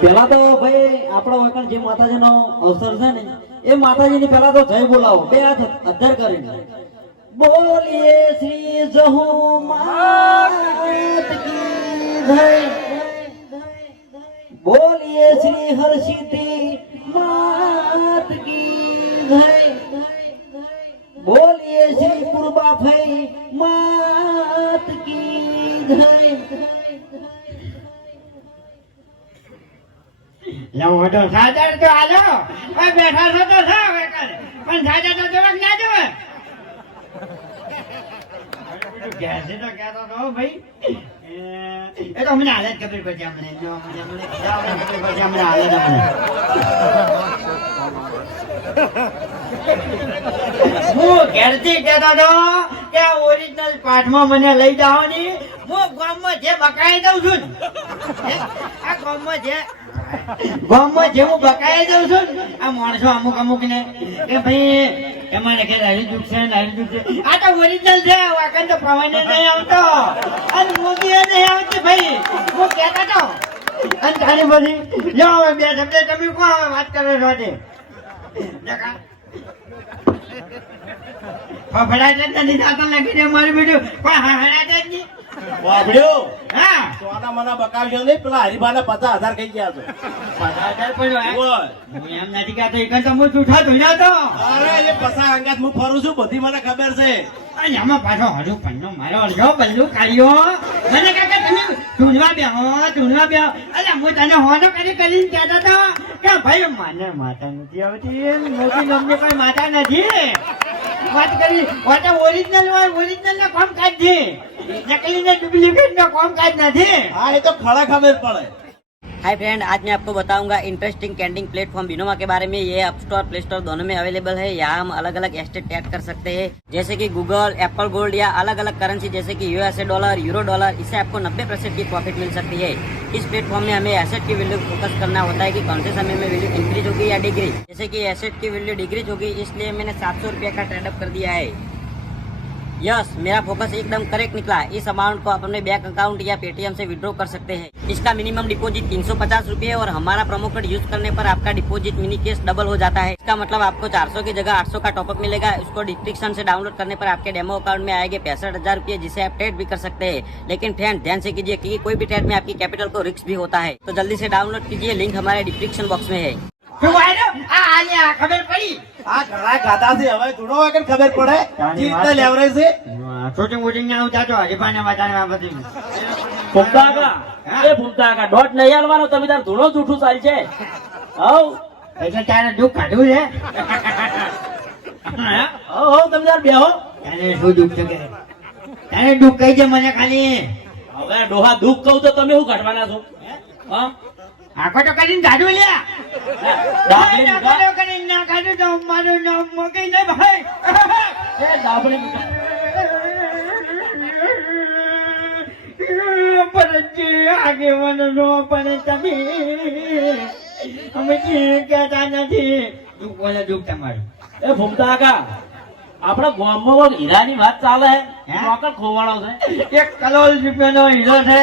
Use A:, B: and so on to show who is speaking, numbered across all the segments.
A: પેલા તો ભાઈ, આપણા વખત જે માતાજીનો અવસર છે ને, એ માતાજીની પેલા તો જય બોલાવો. બે હાથ અધર કરીને. બોલીએ શ્રી જહુ માત કી જય બોલીએ શ્રી હર્ષિતી માત કી જય બોલીએ શ્રી પૂર્વાફઈ માત કી જય
B: લવો તો સાદર તો હાલો આ બેઠા છો તો સા હવે કરે પણ સાદર તો જરાક ના જોવે ગેસે તો કહેતો તો ભાઈ તો અમને હાલત ખબર પડશે અમને હું ઘેરથી કહેતો તો કે ઓરિજિનલ પાઠમાં મને લઈ જાઓ ની હું ગામમાં જે બકાઈ દઉં છું? આ ગામમાં જે ગામમાં જે હું બકાઈ દઉં છું આ માણસો અમુક અમુક ને કે ભાઈ એમાં કે નારી દુઃખ છે નારી દુઃખ છે. આ તો ઓરિજિનલ છે વાકન તો પ્રમાણે નહીં આવતો. અને મોદી એ નહીં આવતી ભાઈ. હું કહેતા તો. અને તારી બધી જો હવે બે શબ્દ, તમે કોણ હવે વાત કરો છો તે ફફડાટ જ નથી થતો લખીને મારી બીજું પણ હફડાટ જ નહીં.
C: વાપડ્યો
B: હા.
C: સોના મના બકાવ્યો નહીં પેલા હરીભાના પચાસ હજાર કઈ ગયા છે.
B: પચાસ પડ્યો હે? હું એમ નથી કહેતો એકન તો હું જૂઠા ધોયા તો.
C: અરે એ પચાસ અંગાત હું ફરું છું બધી મને ખબર છે.
B: અને આમાં પાછો હજુ પન્નો મારો અડધો બલ્લુ કાઢ્યો. મને કાકા તમે ધૂનવા બેહો ધૂનવા બેહો. અરે હું તને હોનો કરી કરીને કહેતો તો કે ભાઈ મને માતા નથી આવતી મોટી નામની કોઈ માતા નથી. વાત કરી વાતા ઓરિજિનલ હોય ઓરિજિનલ નો કામ કાજ नकली डुप्लीकेट में कौन काज
C: नहीं ये तो खड़ा खबर पड़े
D: हाय फ्रेंड आज मैं आपको बताऊँगा इंटरेस्टिंग कैंडिंग प्लेटफॉर्म बिनोमा के बारे में। ये अप स्टोर प्ले स्टोर दोनों में अवेलेबल है। यहाँ हम अलग अलग एस्टेट ऐड कर सकते हैं। जैसे कि गूगल एप्पल गोल्ड या अलग अलग करेंसी जैसे कि यूएसए डॉलर यूरो डॉलर इससे आपको 90 परसेंट की प्रॉफिट मिल सकती है। इस प्लेटफॉर्म में हमें एसेट की वैल्यू फोकस करना होता है कि कौन से समय में वैल्यू इंक्रीज होगी या डिग्री जैसे कि एसेट की वैल्यू डिग्रीज होगी इसलिए मैंने सात सौ का ट्रेडअप कर दिया है। यस, मेरा फोकस एकदम करेक्ट निकला। इस अमाउंट को आप अपने बैंक अकाउंट या पेटीएम से विड्रॉ कर सकते हैं। इसका मिनिमम डिपॉजिट तीन सौ पचास रूपए और हमारा प्रोमो कोड यूज़ करने पर आपका डिपॉजिट मिनी केस डबल हो जाता है। इसका मतलब आपको चार सौ की जगह आठ सौ का टॉपअप मिलेगा। इसको डिस्क्रिप्शन से डाउनलोड करने पर आपके डेमो अकाउंट में आएँगे पैंसठ हज़ार रूपए जिसे आप ट्रेड भी कर सकते हैं। लेकिन फ्रेंड ध्यान से कीजिए क्योंकि कोई भी ट्रेड में आपकी कैपिटल को रिस्क भी होता है। तो जल्दी से डाउनलोड कीजिए लिंक हमारे डिस्क्रिप्शन बॉक्स में है।
B: खबर पड़ी। આ
C: ઘણા ગાધા છે. હવે ધૂણો વગર ખબર પડે. જે રીતના છે.
B: છોટી મોટી ના ઉતારતો હરીફાને બતાડવા બધી.
A: ફૂમતા એ ફૂમતા કાકા નહીં આલવાનો તમે તાર ધૂળો જૂઠું ચાલ છે. હવ.
B: એટલે તારે દુઃખ કાઢવું છે?
A: હવ હવ તમે તાર બેહો.
B: તારે શું દુઃખ છે કે? તારે દુઃખ કહી દે મને ખાલી?
A: હવે ડોહા દુઃખ કહું તો તમે શું કાઢવાના છો? હા?
B: આખો તો કરીને કાઢું લે
A: દાબલી
B: ના કરીને ના કાઢું તો મારું નામ ભાઈ.
A: એ
B: નો પણ તમે અમે જી કહેતા નથી. દુઃખ બોલે દુઃખ તમારું.
A: એ ફૂમતા કાકા આપણા ગામમાં હીરાની વાત ચાલે?
B: હે?
A: ખોવાડો છે
B: એક કરોડ રૂપિયાનો હીરો છે.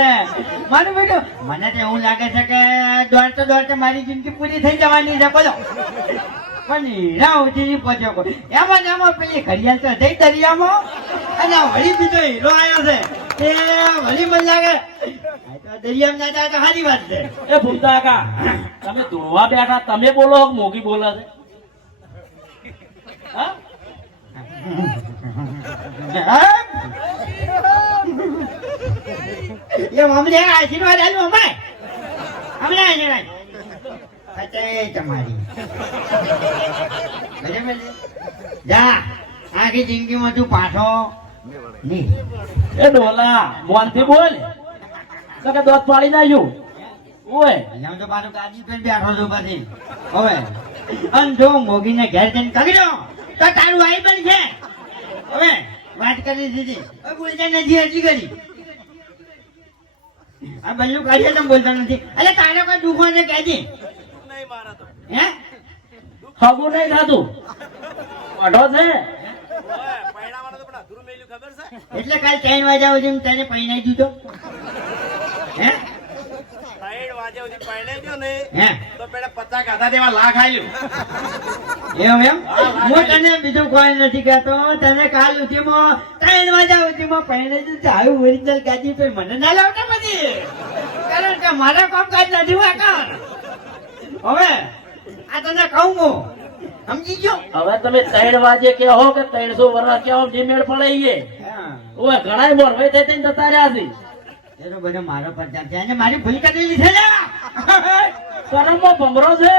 B: બેટું મને તો એવું લાગે છે કે દોડતો દોડતો મારી જિંદગી પૂરી થઈ જવાની છે બોલો. પણ હીરા ઉઠી પહોંચ્યો કોઈ. એમાં ને એમાં પેલી ઘડિયાળ તો થઈ દરિયામાં? અને વળી બીજો હીરો આવ્યો છે. એ વળી મને લાગે દરિયામાં ના જાય તો સારી વાત છે.
A: એ ભૂમતા કા તમે ધૂળવા બેઠા તમે બોલો મોગી બોલે છે. હા?
B: એ અમને આશીર્વાદ આલ્યો અમાય અમને આશીર્વાદ સચે તમારી. બરાબર જા આખી જિંદગીમાં તું પાછો નહીં.
A: એ ડોલા મોનથી બોલ. કે દોત પાડી નાખ્યું. ઓય.
B: હું તો પાછો ગાદી પર બેઠો છું પછી. હવે અને જો મોગીને ઘેર જઈને કગડ્યો તો તારું આઈ પણ છે. હવે વાત કરી દીધી. બોલતા નથી હજી કરી. આ બલ્લુ કાઢીએ તમે બોલતા નથી. એટલે તારે કોઈ દુખો ને કહેજે. હે?
E: હગું નહીં થતું. અઢો છે.
C: ખબર છે
B: એટલે કાલ ત્રણ વાગ્યા સુધી તને પહેરાઈ દીધો. હે? મને ના લાવતા? બધી કારણ કે મારે કામકાજ નથી વાકા હવે આ તને કહું હું. સમજી ગયો?
E: હવે તમે ત્રણ વાગે કહો કે ત્રણસો વર્ષ કહો મેળ પડે ઈએ ઘણા ઘણાય મોરવાઈ થઈ થઈને જતા રહ્યા છે.
B: એનો બધો મારો પર છે. અને મારી ભૂલ કરેલી છે
E: કરમમાં ભમરો છે.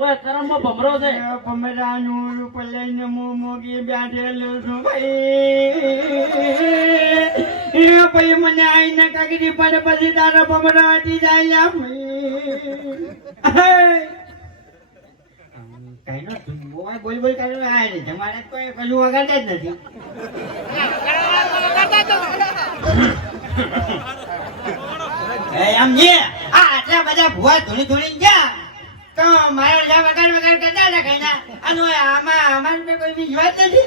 E: ઓય કરમમાં ભમરો છે.
B: ભમરાનું રૂપ લઈને હું મોગી બેઠેલો છું ભાઈ. મને આઈને પછી તારો હટી જાય ભાઈ કઈ નો કોઈ કશું વગાડતા જ નથી. એમ આ આટલા બધા ભુવા ધોળી ધોળી ગયા. તો મારા જ્યાં વગાડ વગાડ કરતા હતા કઈ ના. અને આમાં અમારે કોઈ વિશ્વાસ નથી.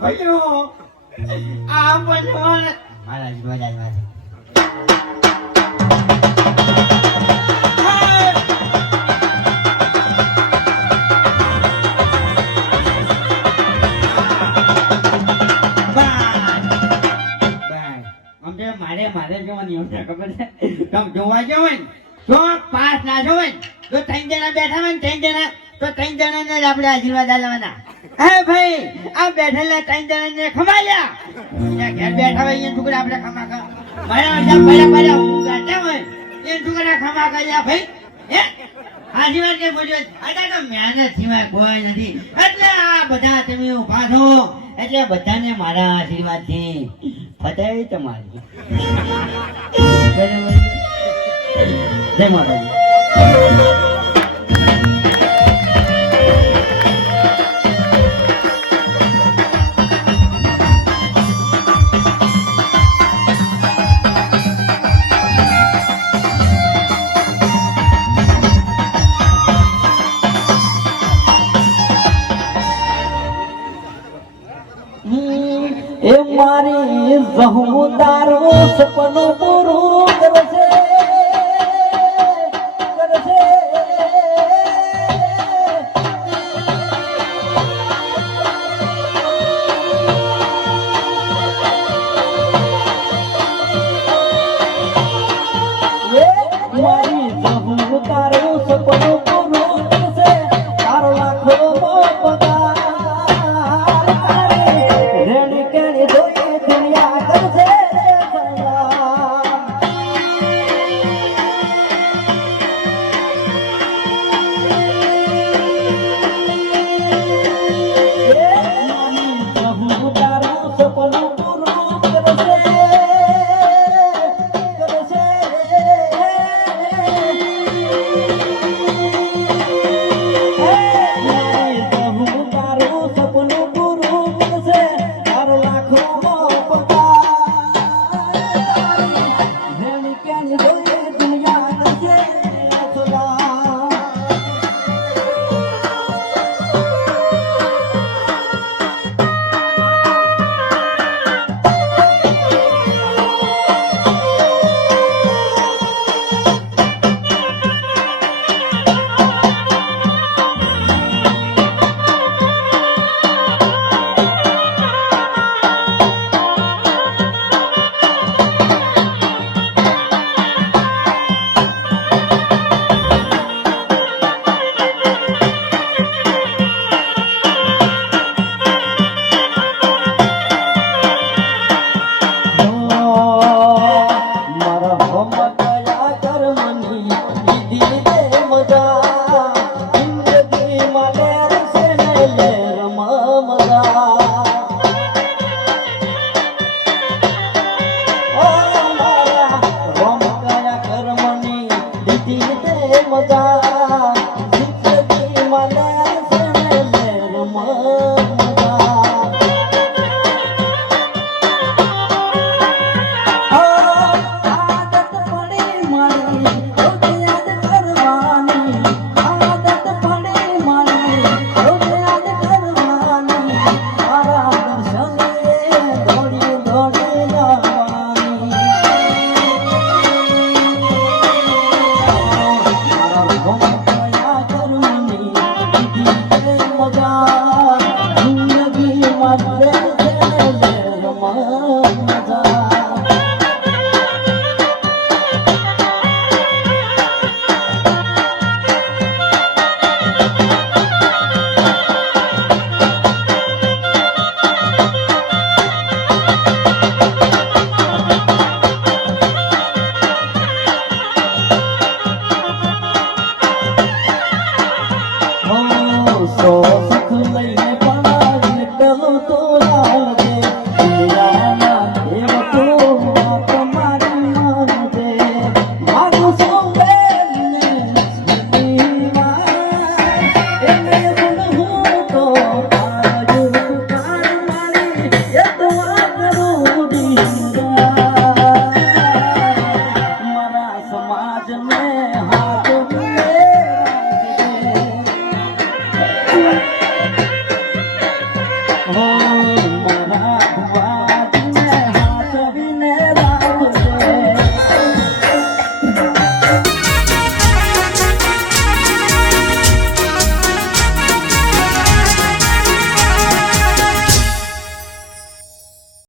B: હલો. આ મારા જોવાની ખબર છે તમે જોવા જો ને તો પાસ ના જો ને, તો ત્રણ જણા બેઠા હોય ને ત્રણ જણા તો ત્રણ જણાને જ આપણે આશીર્વાદ આલવાના હે ભાઈ, આ બેઠેલા ત્રણ જણાને ખમાલ્યા. ઘેર બેઠા હોય એ છોકરા આપણે ખમા ખા મારા અડધા હોય એ છોકરા ખમા કર્યા ભાઈ. હે? આશીર્વાદ કે બોલ્યો? અત્યારે તો સિવાય કોઈ નથી. એટલે આ બધા તમે ઊભા એટલે બધાને મારા આશીર્વાદથી ફતાય તમારી. બરાબર? જય માતાજી.
A: મારી જહું તારું સપનું પૂરું કરશે કરશે.